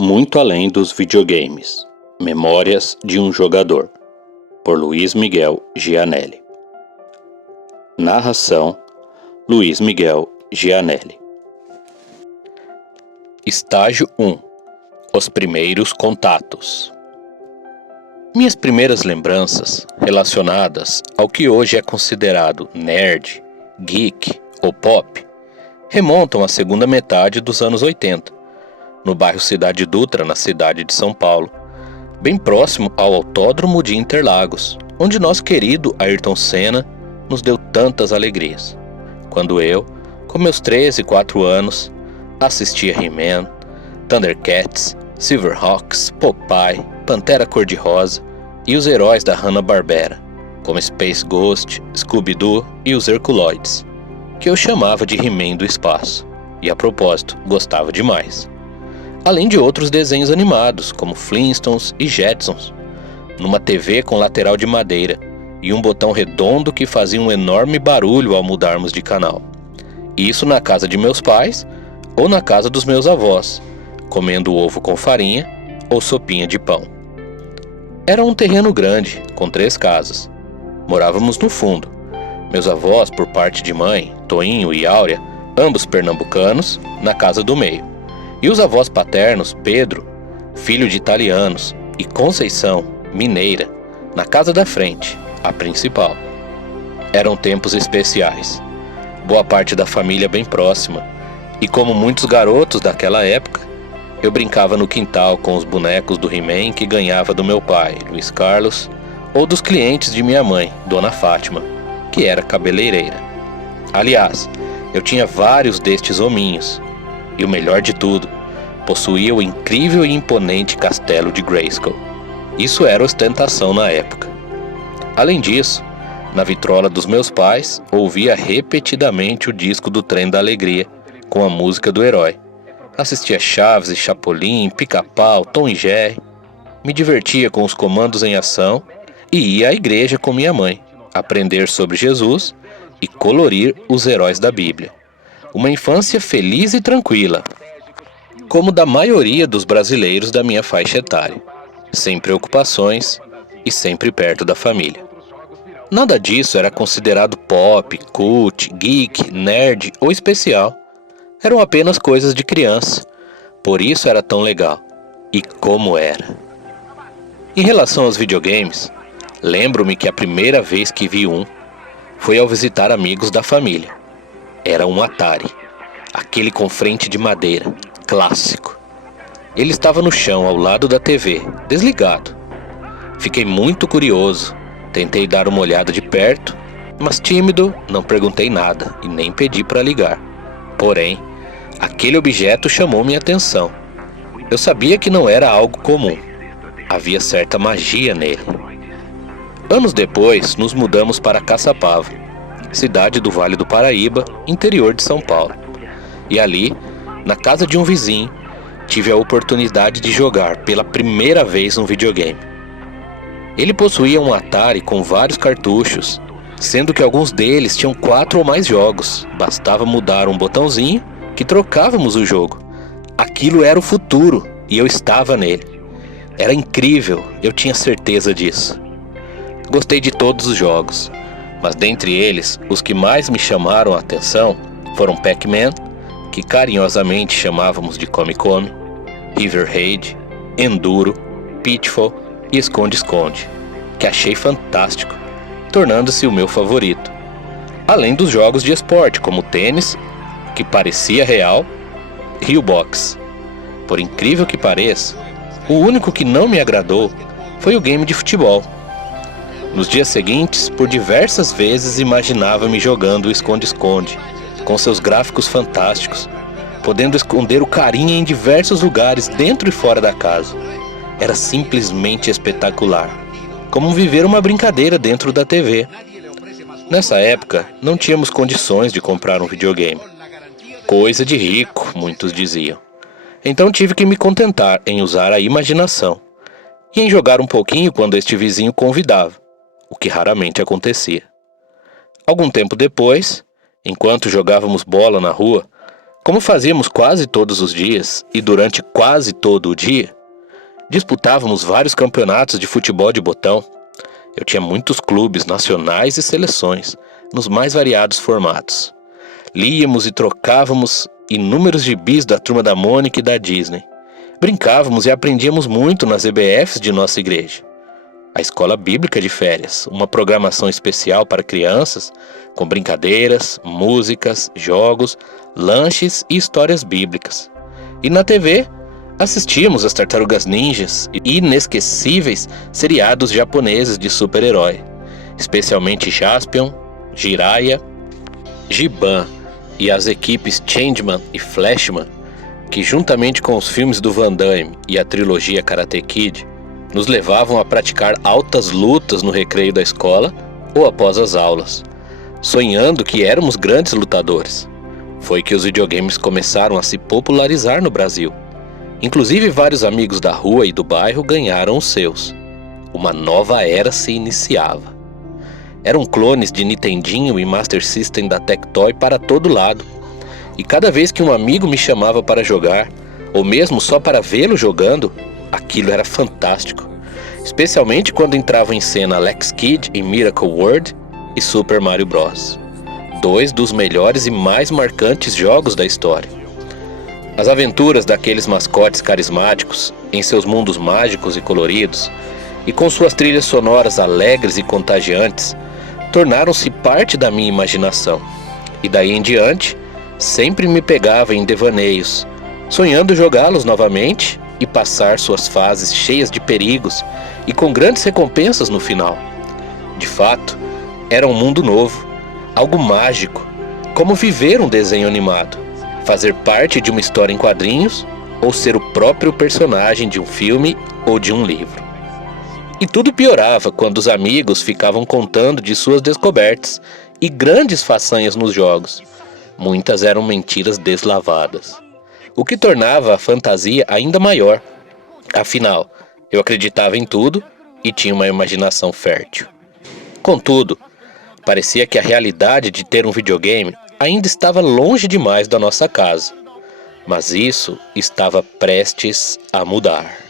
Muito além dos videogames. Memórias de um jogador. Por Luiz Miguel Gianelli. Narração: Luiz Miguel Gianelli. Estágio 1. Os primeiros contatos. Minhas primeiras lembranças relacionadas ao que hoje é considerado nerd, geek ou pop remontam à segunda metade dos anos 80, no bairro Cidade Dutra, na cidade de São Paulo, bem próximo ao Autódromo de Interlagos, onde nosso querido Ayrton Senna nos deu tantas alegrias. Quando eu, com meus 13 e 4 anos, assistia He-Man, Thundercats, Silverhawks, Popeye, Pantera Cor-de-Rosa e os heróis da Hanna-Barbera, como Space Ghost, Scooby-Doo e os Herculoides, que eu chamava de He-Man do espaço, e a propósito, gostava demais. Além de outros desenhos animados, como Flintstones e Jetsons, numa TV com lateral de madeira e um botão redondo que fazia um enorme barulho ao mudarmos de canal. Isso na casa de meus pais ou na casa dos meus avós, comendo ovo com farinha ou sopinha de pão. Era um terreno grande, com 3 casas. Morávamos no fundo. Meus avós, por parte de mãe, Toinho e Áurea, ambos pernambucanos, na casa do meio. E os avós paternos, Pedro, filho de italianos, e Conceição, mineira, na casa da frente, a principal. Eram tempos especiais. Boa parte da família bem próxima, e como muitos garotos daquela época, eu brincava no quintal com os bonecos do He-Man que ganhava do meu pai, Luiz Carlos, ou dos clientes de minha mãe, Dona Fátima, que era cabeleireira. Aliás, eu tinha vários destes hominhos, e o melhor de tudo, possuía o incrível e imponente castelo de Grayskull. Isso era ostentação na época. Além disso, na vitrola dos meus pais, ouvia repetidamente o disco do Trem da Alegria, com a música do herói. Assistia Chaves e Chapolin, Pica-Pau, Tom e Jerry. Me divertia com os comandos em ação e ia à igreja com minha mãe, aprender sobre Jesus e colorir os heróis da Bíblia. Uma infância feliz e tranquila, como da maioria dos brasileiros da minha faixa etária, sem preocupações e sempre perto da família. Nada disso era considerado pop, cult, geek, nerd ou especial. Eram apenas coisas de criança, por isso era tão legal. E como era! Em relação aos videogames, lembro-me que a primeira vez que vi um foi ao visitar amigos da família. Era um Atari, aquele com frente de madeira, clássico. Ele estava no chão ao lado da TV, desligado. Fiquei muito curioso, tentei dar uma olhada de perto, mas tímido, não perguntei nada e nem pedi para ligar. Porém, aquele objeto chamou minha atenção. Eu sabia que não era algo comum. Havia certa magia nele. Anos depois, nos mudamos para Caçapava, cidade do Vale do Paraíba, interior de São Paulo. E ali, na casa de um vizinho, tive a oportunidade de jogar pela primeira vez um videogame. Ele possuía um Atari com vários cartuchos, sendo que alguns deles tinham 4 ou mais jogos. Bastava mudar um botãozinho que trocávamos o jogo. Aquilo era o futuro e eu estava nele. Era incrível, eu tinha certeza disso. Gostei de todos os jogos, mas dentre eles, os que mais me chamaram a atenção foram Pac-Man, que carinhosamente chamávamos de Come Come, River Raid, Enduro, Pitfall e Esconde-Esconde, que achei fantástico, tornando-se o meu favorito. Além dos jogos de esporte, como tênis, que parecia real, e o boxe. Por incrível que pareça, o único que não me agradou foi o game de futebol. Nos dias seguintes, por diversas vezes imaginava-me jogando o esconde-esconde, com seus gráficos fantásticos, podendo esconder o carinha em diversos lugares dentro e fora da casa. Era simplesmente espetacular, como viver uma brincadeira dentro da TV. Nessa época, não tínhamos condições de comprar um videogame. Coisa de rico, muitos diziam. Então tive que me contentar em usar a imaginação e em jogar um pouquinho quando este vizinho convidava, o que raramente acontecia. Algum tempo depois, enquanto jogávamos bola na rua, Como fazíamos quase todos os dias e durante quase todo o dia, disputávamos vários campeonatos de futebol de botão. Eu tinha muitos clubes nacionais e seleções, nos mais variados formatos. Líamos e trocávamos inúmeros gibis da Turma da Mônica e da Disney. Brincávamos e aprendíamos muito nas EBFs de nossa igreja. A Escola Bíblica de Férias, uma programação especial para crianças, com brincadeiras, músicas, jogos, lanches e histórias bíblicas. E na TV, assistíamos às Tartarugas Ninjas e inesquecíveis seriados japoneses de super-herói, especialmente Jaspion, Jiraiya, Giban e as equipes Changeman e Flashman, que juntamente com os filmes do Van Damme e a trilogia Karate Kid, nos levavam a praticar altas lutas no recreio da escola ou após as aulas, sonhando que éramos grandes lutadores. Foi que os videogames começaram a se popularizar no Brasil. Inclusive vários amigos da rua e do bairro ganharam os seus. Uma nova era se iniciava. Eram clones de Nintendinho e Master System da Tectoy para todo lado. E cada vez que um amigo me chamava para jogar, ou mesmo só para vê-lo jogando, aquilo era fantástico. Especialmente quando entravam em cena Alex Kidd em Miracle World e Super Mario Bros. Dois dos melhores e mais marcantes jogos da história. As aventuras daqueles mascotes carismáticos, em seus mundos mágicos e coloridos, e com suas trilhas sonoras alegres e contagiantes, tornaram-se parte da minha imaginação. E daí em diante, sempre me pegava em devaneios, sonhando jogá-los novamente e passar suas fases cheias de perigos e com grandes recompensas no final. De fato, era um mundo novo, algo mágico, como viver um desenho animado, fazer parte de uma história em quadrinhos ou ser o próprio personagem de um filme ou de um livro. E tudo piorava quando os amigos ficavam contando de suas descobertas e grandes façanhas nos jogos. Muitas eram mentiras deslavadas, o que tornava a fantasia ainda maior. Afinal, eu acreditava em tudo e tinha uma imaginação fértil. Contudo, parecia que a realidade de ter um videogame ainda estava longe demais da nossa casa. Mas isso estava prestes a mudar.